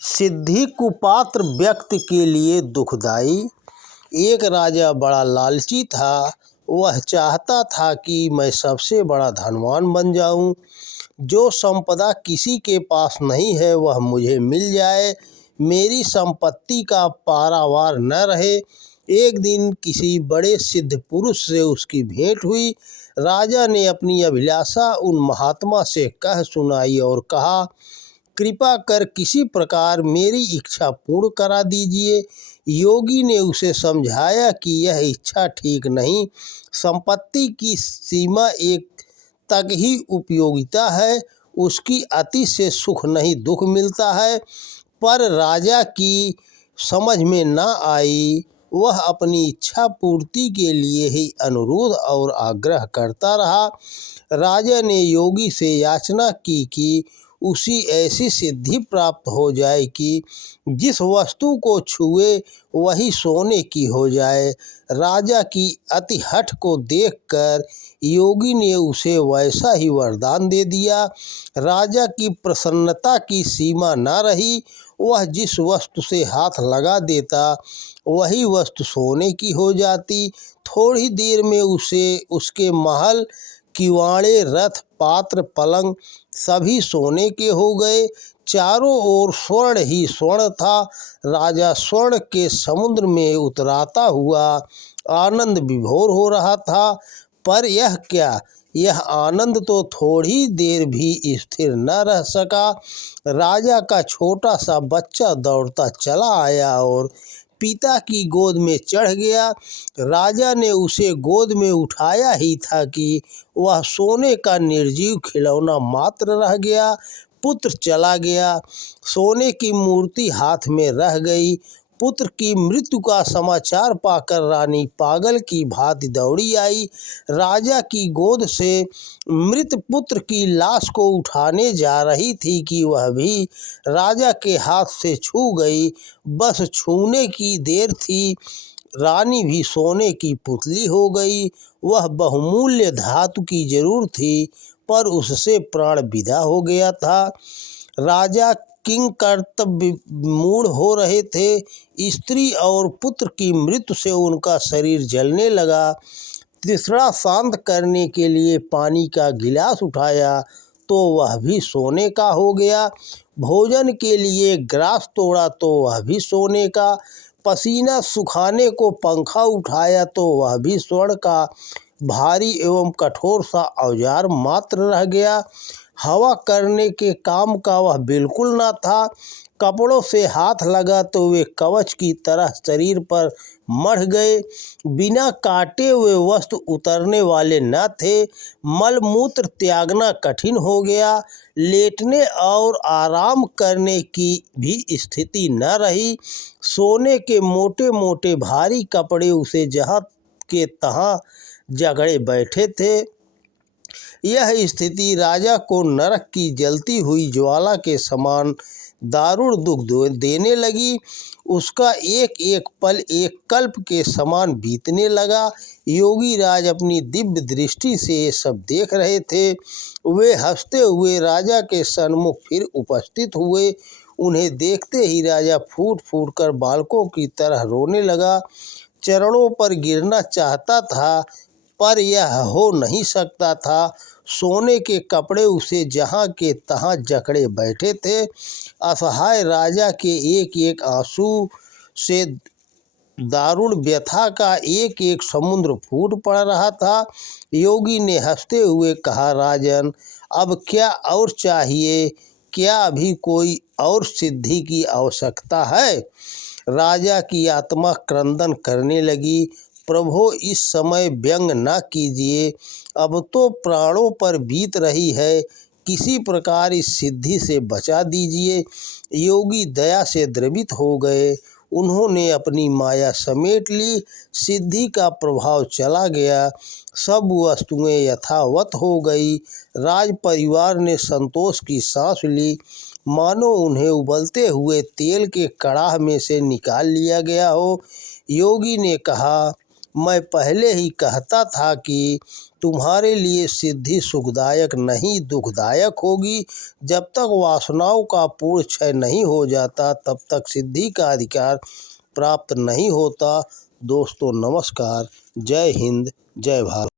सिद्धि कुपात्र व्यक्ति के लिए दुखदाई। एक राजा बड़ा लालची था। वह चाहता था कि मैं सबसे बड़ा धनवान बन जाऊं। जो संपदा किसी के पास नहीं है वह मुझे मिल जाए, मेरी संपत्ति का पारावार न रहे। एक दिन किसी बड़े सिद्ध पुरुष से उसकी भेंट हुई। राजा ने अपनी अभिलाषा उन महात्मा से कह सुनाई और कहा, कृपा कर किसी प्रकार मेरी इच्छा पूर्ण करा दीजिए। योगी ने उसे समझाया कि यह इच्छा ठीक नहीं। संपत्ति की सीमा एक तक ही उपयोगिता है, उसकी अति से सुख नहीं दुख मिलता है। पर राजा की समझ में न आई। वह अपनी इच्छा पूर्ति के लिए ही अनुरोध और आग्रह करता रहा। राजा ने योगी से याचना की कि उसी ऐसी सिद्धि प्राप्त हो जाए कि जिस वस्तु को छुए वही सोने की हो जाए। राजा की अति हठ को देखकर योगी ने उसे वैसा ही वरदान दे दिया। राजा की प्रसन्नता की सीमा न रही। वह जिस वस्तु से हाथ लगा देता वही वस्तु सोने की हो जाती। थोड़ी देर में उसके महल, किवाड़े, रथ, पात्र, पलंग सभी सोने के हो गए। चारों ओर स्वर्ण ही स्वर्ण था। राजा स्वर्ण के समुद्र में उतराता हुआ आनंद विभोर हो रहा था। पर यह क्या, यह आनंद तो थोड़ी देर भी स्थिर न रह सका। राजा का छोटा सा बच्चा दौड़ता चला आया और पिता की गोद में चढ़ गया। राजा ने उसे गोद में उठाया ही था कि वह सोने का निर्जीव खिलौना मात्र रह गया। पुत्र चला गया, सोने की मूर्ति हाथ में रह गई। पुत्र की मृत्यु का समाचार पाकर रानी पागल की भांति दौड़ी आई। राजा की गोद से मृत पुत्र की लाश को उठाने जा रही थी कि वह भी राजा के हाथ से छू गई। बस छूने की देर थी, रानी भी सोने की पुतली हो गई। वह बहुमूल्य धातु की जरूर थी, पर उससे प्राण विदा हो गया था। राजा किंग कर्तव्य मूढ़ हो रहे थे। स्त्री और पुत्र की मृत्यु से उनका शरीर जलने लगा। तृष्णा शांत करने के लिए पानी का गिलास उठाया तो वह भी सोने का हो गया। भोजन के लिए ग्रास तोड़ा तो वह भी सोने का। पसीना सुखाने को पंखा उठाया तो वह भी स्वर्ण का। भारी एवं कठोर सा औजार मात्र रह गया। हवा करने के काम का वह बिल्कुल न था। कपड़ों से हाथ लगा तो वे कवच की तरह शरीर पर मढ़ गए। बिना काटे हुए वस्त्र उतरने वाले न थे। मल मूत्र त्यागना कठिन हो गया। लेटने और आराम करने की भी स्थिति न रही। सोने के मोटे मोटे भारी कपड़े उसे जहाँ के तहाँ जकड़े बैठे थे। यह स्थिति राजा को नरक की जलती हुई ज्वाला के समान दारुण दुख देने लगी। उसका एक एक पल एक कल्प के समान बीतने लगा। योगी राज अपनी दिव्य दृष्टि से ये सब देख रहे थे। वे हंसते हुए राजा के सन्मुख फिर उपस्थित हुए। उन्हें देखते ही राजा फूट फूट कर बालकों की तरह रोने लगा। चरणों पर गिरना चाहता था, पर यह हो नहीं सकता था। सोने के कपड़े उसे जहाँ के तहाँ जकड़े बैठे थे। असहाय राजा के एक एक आंसू से दारुण व्यथा का एक एक समुद्र फूट पड़ रहा था। योगी ने हंसते हुए कहा, राजन, अब क्या और चाहिए? क्या अभी कोई और सिद्धि की आवश्यकता है? राजा की आत्मा क्रंदन करने लगी। प्रभो, इस समय व्यंग न कीजिए, अब तो प्राणों पर बीत रही है, किसी प्रकार इस सिद्धि से बचा दीजिए। योगी दया से द्रवित हो गए। उन्होंने अपनी माया समेट ली। सिद्धि का प्रभाव चला गया। सब वस्तुएं यथावत हो गई। राज परिवार ने संतोष की सांस ली, मानो उन्हें उबलते हुए तेल के कड़ाह में से निकाल लिया गया हो। योगी ने कहा, मैं पहले ही कहता था कि तुम्हारे लिए सिद्धि सुखदायक नहीं दुखदायक होगी। जब तक वासनाओं का पूर्ण क्षय नहीं हो जाता तब तक सिद्धि का अधिकार प्राप्त नहीं होता। दोस्तों नमस्कार, जय हिंद, जय भारत।